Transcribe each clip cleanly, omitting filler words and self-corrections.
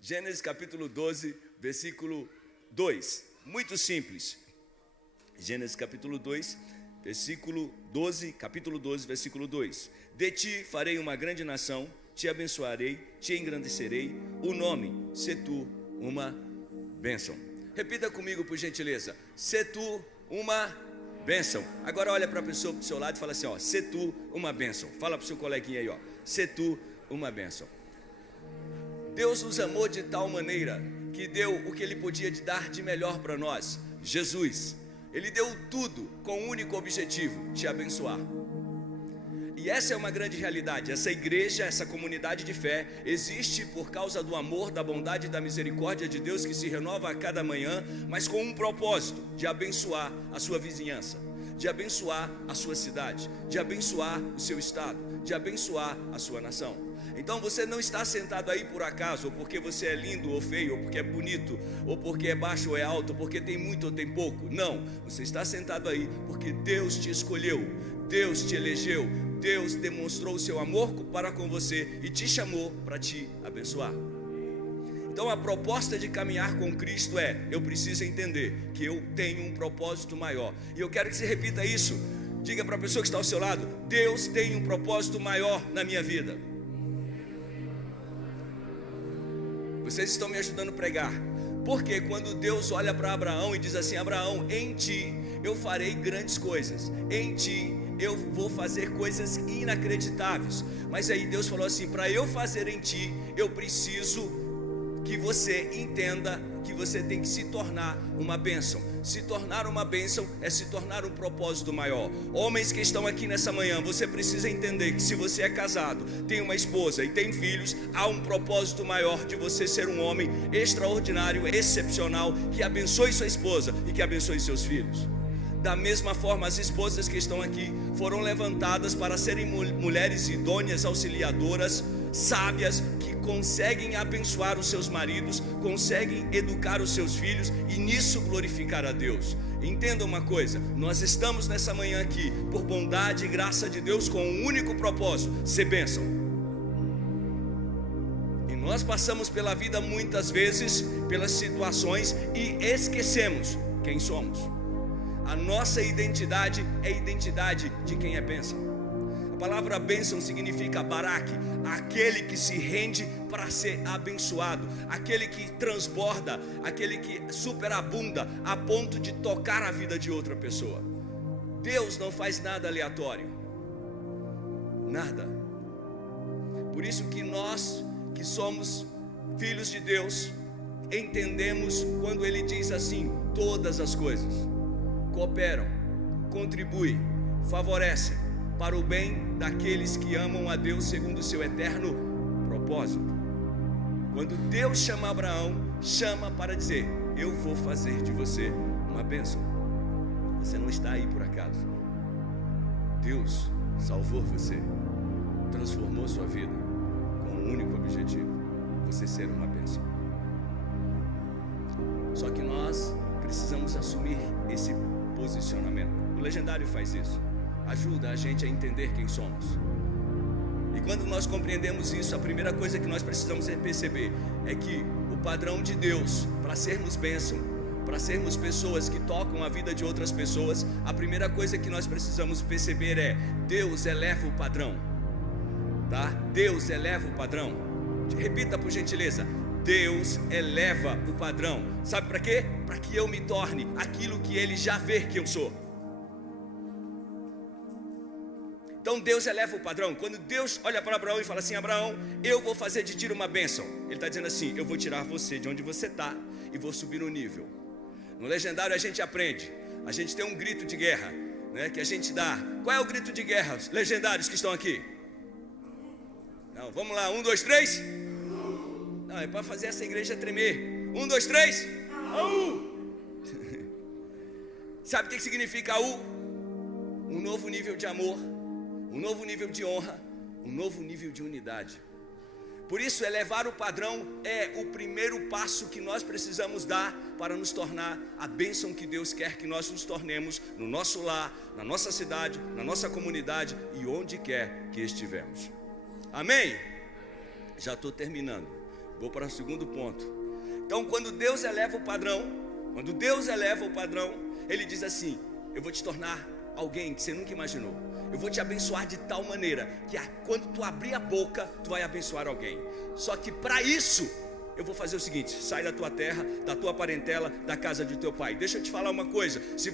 Gênesis capítulo 12, versículo 2. Muito simples. Gênesis capítulo 2, versículo 12, capítulo 12, versículo 2. De ti farei uma grande nação, te abençoarei, te engrandecerei, o nome, se tu uma bênção. Repita comigo, por gentileza. Se tu uma bênção. Agora olha para a pessoa do seu lado e fala assim, ó, se tu uma bênção. Fala para o seu coleguinha aí, ó, se tu uma bênção. Deus nos amou de tal maneira que deu o que Ele podia dar de melhor para nós, Jesus. Ele deu tudo com um único objetivo, te abençoar. E essa é uma grande realidade. Essa igreja, essa comunidade de fé existe por causa do amor, da bondade e da misericórdia de Deus que se renova a cada manhã, mas com um propósito, de abençoar a sua vizinhança, de abençoar a sua cidade, de abençoar o seu estado, de abençoar a sua nação. Então você não está sentado aí por acaso, ou porque você é lindo ou feio, ou porque é bonito, ou porque é baixo ou é alto, ou porque tem muito ou tem pouco. Não, você está sentado aí porque Deus te escolheu, Deus te elegeu, Deus demonstrou o seu amor para com você e te chamou para te abençoar. Então a proposta de caminhar com Cristo é: eu preciso entender que eu tenho um propósito maior. E eu quero que você repita isso. Diga para a pessoa que está ao seu lado: Deus tem um propósito maior na minha vida. Vocês estão me ajudando a pregar. Porque quando Deus olha para Abraão e diz assim: Abraão, em ti eu farei grandes coisas, em ti eu vou fazer coisas inacreditáveis. Mas aí Deus falou assim: para eu fazer em ti, eu preciso que você entenda que você tem que se tornar uma bênção. Se tornar uma bênção é se tornar um propósito maior. Homens que estão aqui nessa manhã, você precisa entender que se você é casado, tem uma esposa e tem filhos, há um propósito maior de você ser um homem extraordinário, excepcional, que abençoe sua esposa e que abençoe seus filhos. Da mesma forma, as esposas que estão aqui foram levantadas para serem mulheres idôneas, auxiliadoras, sábias, que conseguem abençoar os seus maridos, conseguem educar os seus filhos e nisso glorificar a Deus. Entenda uma coisa: nós estamos nessa manhã aqui por bondade e graça de Deus com um único propósito: ser bênção. E nós passamos pela vida muitas vezes, pelas situações, e esquecemos quem somos. A nossa identidade é a identidade de quem é bênção. A palavra bênção significa barak, aquele que se rende para ser abençoado, aquele que transborda, aquele que superabunda a ponto de tocar a vida de outra pessoa. Deus não faz nada aleatório, nada. Por isso que nós que somos filhos de Deus entendemos quando Ele diz assim: todas as coisas cooperam, contribuem, favorecem para o bem daqueles que amam a Deus segundo o seu eterno propósito. Quando Deus chama Abraão, chama para dizer: eu vou fazer de você uma bênção. Você não está aí por acaso. Deus salvou você, transformou sua vida com um único objetivo: você ser uma bênção. Só que nós precisamos assumir esse posicionamento. O Legendário faz isso, ajuda a gente a entender quem somos. E quando nós compreendemos isso, a primeira coisa que nós precisamos perceber é que o padrão de Deus para sermos bênção, para sermos pessoas que tocam a vida de outras pessoas, a primeira coisa que nós precisamos perceber é: Deus eleva o padrão, tá? Deus eleva o padrão. Repita por gentileza: Deus eleva o padrão. Sabe para quê? Para que eu me torne aquilo que Ele já vê que eu sou. Então Deus eleva o padrão. Quando Deus olha para Abraão e fala assim: Abraão, eu vou fazer de ti uma bênção, Ele está dizendo assim: eu vou tirar você de onde você está e vou subir no nível. No Legendário a gente aprende, a gente tem um grito de guerra, né, que a gente dá. Qual é o grito de guerra, os legendários que estão aqui? Não, vamos lá, 1, 2, 3. Não, é para fazer essa igreja tremer. 1, 2, 3. Sabe o que significa AU? Um novo nível de amor, um novo nível de honra, um novo nível de unidade. Por isso, elevar o padrão é o primeiro passo que nós precisamos dar para nos tornar a bênção que Deus quer que nós nos tornemos no nosso lar, na nossa cidade, na nossa comunidade e onde quer que estivermos. Amém? Já estou terminando. Vou para o segundo ponto. Então, quando Deus eleva o padrão, Ele diz assim: eu vou te tornar alguém que você nunca imaginou. Eu vou te abençoar de tal maneira que quando tu abrir a boca, tu vai abençoar alguém. Só que para isso, eu vou fazer o seguinte: sai da tua terra, da tua parentela, da casa de teu pai. Deixa eu te falar uma coisa: se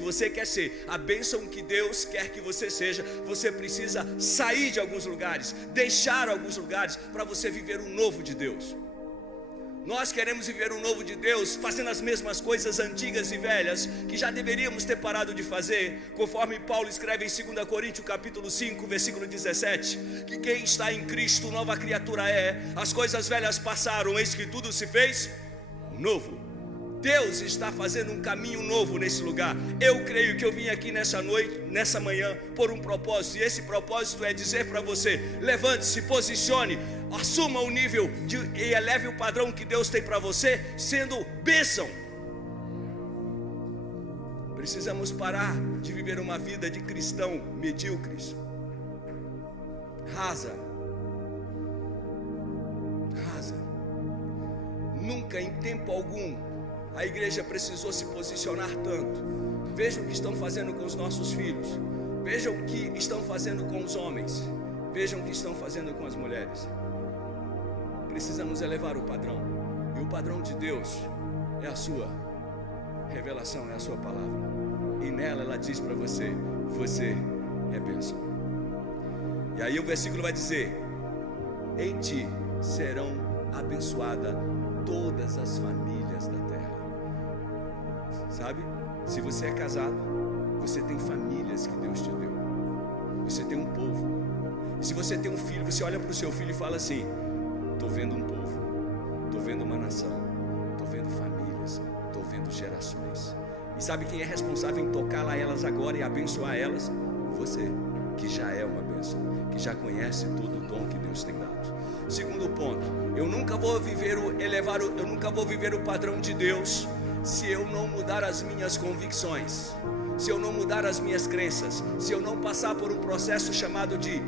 você quer ser a bênção que Deus quer que você seja, você precisa sair de alguns lugares, deixar alguns lugares, para você viver o novo de Deus. Nós queremos viver o novo de Deus, fazendo as mesmas coisas antigas e velhas, que já deveríamos ter parado de fazer, conforme Paulo escreve em 2 Coríntios capítulo 5, versículo 17, que quem está em Cristo, nova criatura é, as coisas velhas passaram, eis que tudo se fez novo. Deus está fazendo um caminho novo nesse lugar. Eu creio que eu vim aqui nessa manhã, por um propósito, e esse propósito é dizer para você: levante, se posicione, assuma o nível e eleve o padrão que Deus tem para você, sendo bênção. Precisamos parar de viver uma vida de cristão medíocres, rasa. Nunca, em tempo algum, a igreja precisou se posicionar tanto. Vejam o que estão fazendo com os nossos filhos, vejam o que estão fazendo com os homens, vejam o que estão fazendo com as mulheres. Precisamos elevar o padrão, e o padrão de Deus é a sua revelação, é a sua palavra, e nela ela diz para você: você é bênção. E aí o versículo vai dizer: em ti serão abençoadas todas as famílias da terra. Sabe, se você é casado, você tem famílias que Deus te deu, você tem um povo. E se você tem um filho, você olha para o seu filho e fala assim: estou vendo um povo, estou vendo uma nação, estou vendo famílias, estou vendo gerações. E sabe quem é responsável em tocar lá elas agora e abençoar elas? Você, que já é uma bênção, que já conhece todo o dom que Deus tem dado. Segundo ponto: eu nunca vou viver o padrão de Deus se eu não mudar as minhas convicções, se eu não mudar as minhas crenças, se eu não passar por um processo chamado de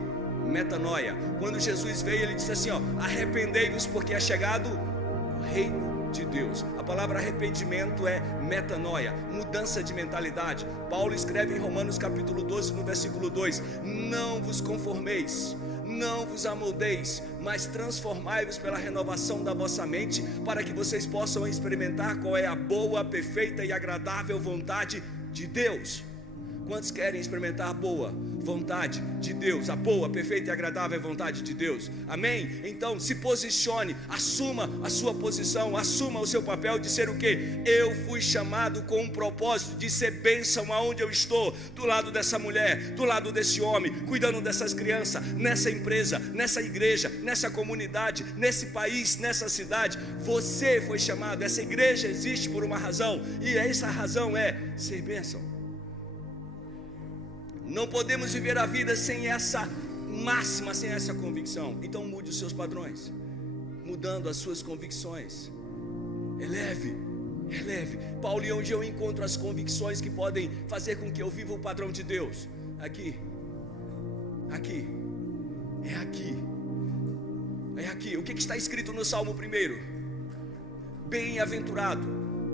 metanoia. Quando Jesus veio, ele disse assim: arrependei-vos, porque é chegado o reino de Deus. A palavra arrependimento é metanoia, mudança de mentalidade. Paulo escreve em Romanos capítulo 12, no versículo 2: não vos conformeis, não vos amoldeis, mas transformai-vos pela renovação da vossa mente, para que vocês possam experimentar qual é a boa, perfeita e agradável vontade de Deus. Quantos querem experimentar a boa vontade de Deus, a boa, perfeita e agradável vontade de Deus? Amém? Então se posicione, assuma a sua posição, assuma o seu papel de ser o quê? Eu fui chamado com um propósito de ser bênção aonde eu estou, do lado dessa mulher, do lado desse homem, cuidando dessas crianças, nessa empresa, nessa igreja, nessa comunidade, nesse país, nessa cidade. Você foi chamado, essa igreja existe por uma razão, e essa razão é ser bênção. Não podemos viver a vida sem essa máxima, sem essa convicção. Então mude os seus padrões, mudando as suas convicções. Eleve. Paulo, e onde eu encontro as convicções que podem fazer com que eu viva o padrão de Deus? Aqui. O que está escrito no Salmo 1? Bem-aventurado,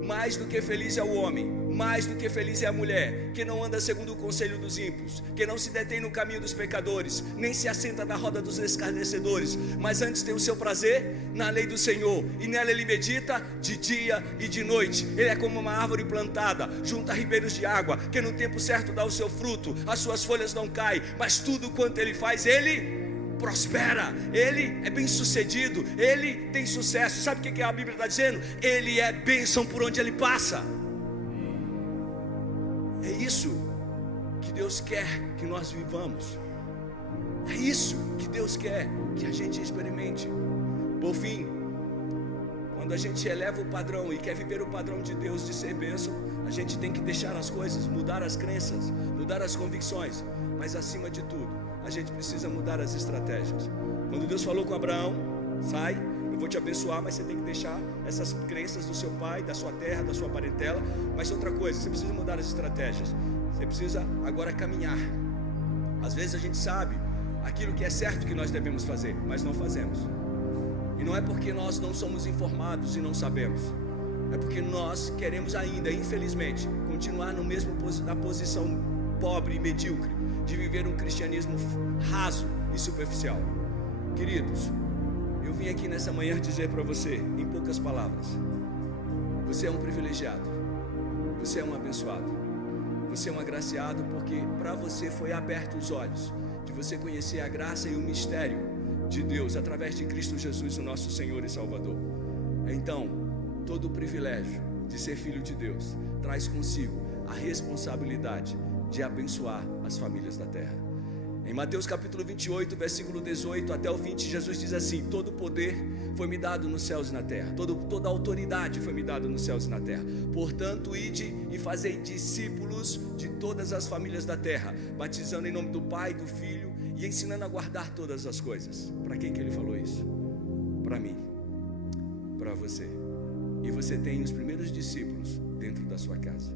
mais do que feliz é o homem, mais do que feliz é a mulher, que não anda segundo o conselho dos ímpios, que não se detém no caminho dos pecadores, nem se assenta na roda dos escarnecedores, mas antes tem o seu prazer na lei do Senhor, e nela ele medita de dia e de noite. Ele é como uma árvore plantada junto a ribeiros de água, que no tempo certo dá o seu fruto, as suas folhas não caem, mas tudo quanto ele faz, ele prospera, ele é bem sucedido, ele tem sucesso. Sabe o que a Bíblia está dizendo? Ele é bênção por onde ele passa. É isso que Deus quer que nós vivamos, é isso que Deus quer que a gente experimente. Por fim, quando a gente eleva o padrão e quer viver o padrão de Deus de ser bênção, a gente tem que deixar as coisas, mudar as crenças, mudar as convicções, mas acima de tudo, a gente precisa mudar as estratégias. Quando Deus falou com Abraão: sai, eu vou te abençoar, mas você tem que deixar essas crenças do seu pai, da sua terra, da sua parentela. Mas outra coisa, você precisa mudar as estratégias. Você precisa agora caminhar. Às vezes a gente sabe aquilo que é certo que nós devemos fazer, mas não fazemos. E não é porque nós não somos informados e não sabemos, é porque nós queremos ainda, infelizmente, continuar na posição pobre e medíocre de viver um cristianismo raso e superficial. Queridos, eu vim aqui nessa manhã dizer para você, em poucas palavras: você é um privilegiado, você é um abençoado, você é um agraciado, porque para você foi aberto os olhos de você conhecer a graça e o mistério de Deus através de Cristo Jesus, o nosso Senhor e Salvador. Então, todo o privilégio de ser filho de Deus traz consigo a responsabilidade de abençoar as famílias da terra. Em Mateus capítulo 28, versículo 18 até o 20, Jesus diz assim: todo poder foi me dado nos céus e na terra, toda autoridade foi me dada nos céus e na terra. Portanto, ide e fazei discípulos de todas as famílias da terra, batizando em nome do Pai, do Filho e ensinando a guardar todas as coisas. Para quem que ele falou isso? Para mim, para você. E você tem os primeiros discípulos dentro da sua casa.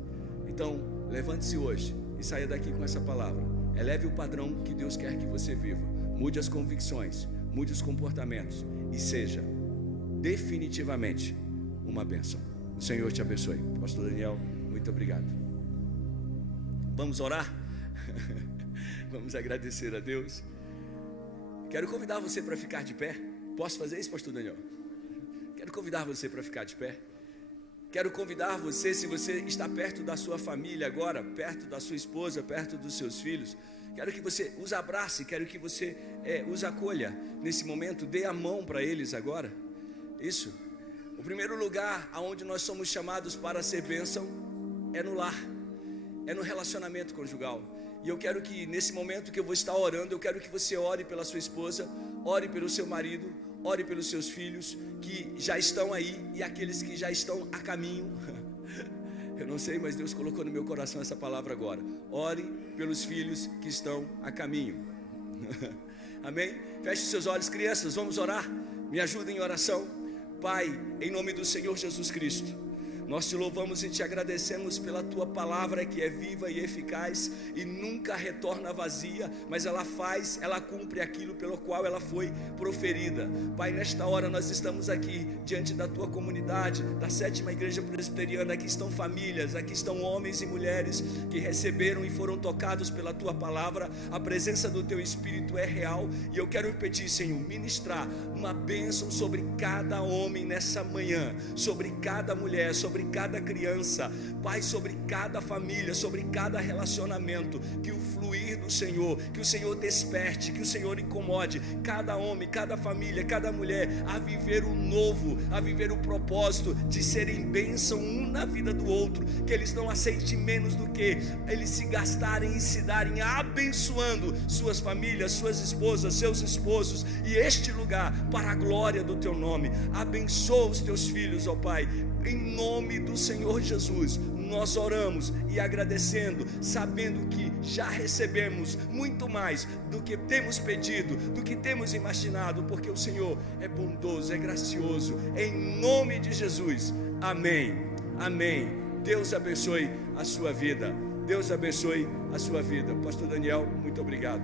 Então, levante-se hoje e saia daqui com essa palavra. Eleve o padrão que Deus quer que você viva. Mude as convicções, mude os comportamentos e seja definitivamente uma bênção. O Senhor te abençoe. Pastor Daniel, muito obrigado. Vamos orar? Vamos agradecer a Deus. Quero convidar você para ficar de pé. Posso fazer isso, Pastor Daniel? Quero convidar você para ficar de pé. Quero convidar você, se você está perto da sua família agora, perto da sua esposa, perto dos seus filhos, quero que você os abrace, quero que você os acolha nesse momento, dê a mão para eles agora. Isso. O primeiro lugar aonde nós somos chamados para ser bênção é no lar, é no relacionamento conjugal. E eu quero que nesse momento que eu vou estar orando, eu quero que você ore pela sua esposa, ore pelo seu marido, ore pelos seus filhos que já estão aí e aqueles que já estão a caminho. Eu não sei, mas Deus colocou no meu coração essa palavra agora. Ore pelos filhos que estão a caminho. Amém? Feche seus olhos, crianças, vamos orar. Me ajudem em oração. Pai, em nome do Senhor Jesus Cristo, nós te louvamos e te agradecemos pela tua palavra que é viva e eficaz e nunca retorna vazia, mas ela cumpre aquilo pelo qual ela foi proferida. Pai, nesta hora nós estamos aqui diante da tua comunidade, da 7ª Igreja Presbiteriana. Aqui estão famílias, aqui estão homens e mulheres que receberam e foram tocados pela tua palavra. A presença do teu Espírito é real e eu quero pedir, Senhor, ministrar uma bênção sobre cada homem nessa manhã, sobre cada mulher, sobre cada criança, Pai, sobre cada família, sobre cada relacionamento. Que o fluir do Senhor, que o Senhor desperte, que o Senhor incomode cada homem, cada família, cada mulher a viver o novo, a viver o propósito de serem bênção um na vida do outro, que eles não aceitem menos do que eles se gastarem e se darem abençoando suas famílias, suas esposas, seus esposos e este lugar para a glória do teu nome. Abençoa os teus filhos, ó Pai, em nome do Senhor Jesus. Nós oramos e agradecendo, sabendo que já recebemos muito mais do que temos pedido, do que temos imaginado, porque o Senhor é bondoso, é gracioso, em nome de Jesus, amém, amém. Deus abençoe a sua vida, Deus abençoe a sua vida. Pastor Daniel, muito obrigado.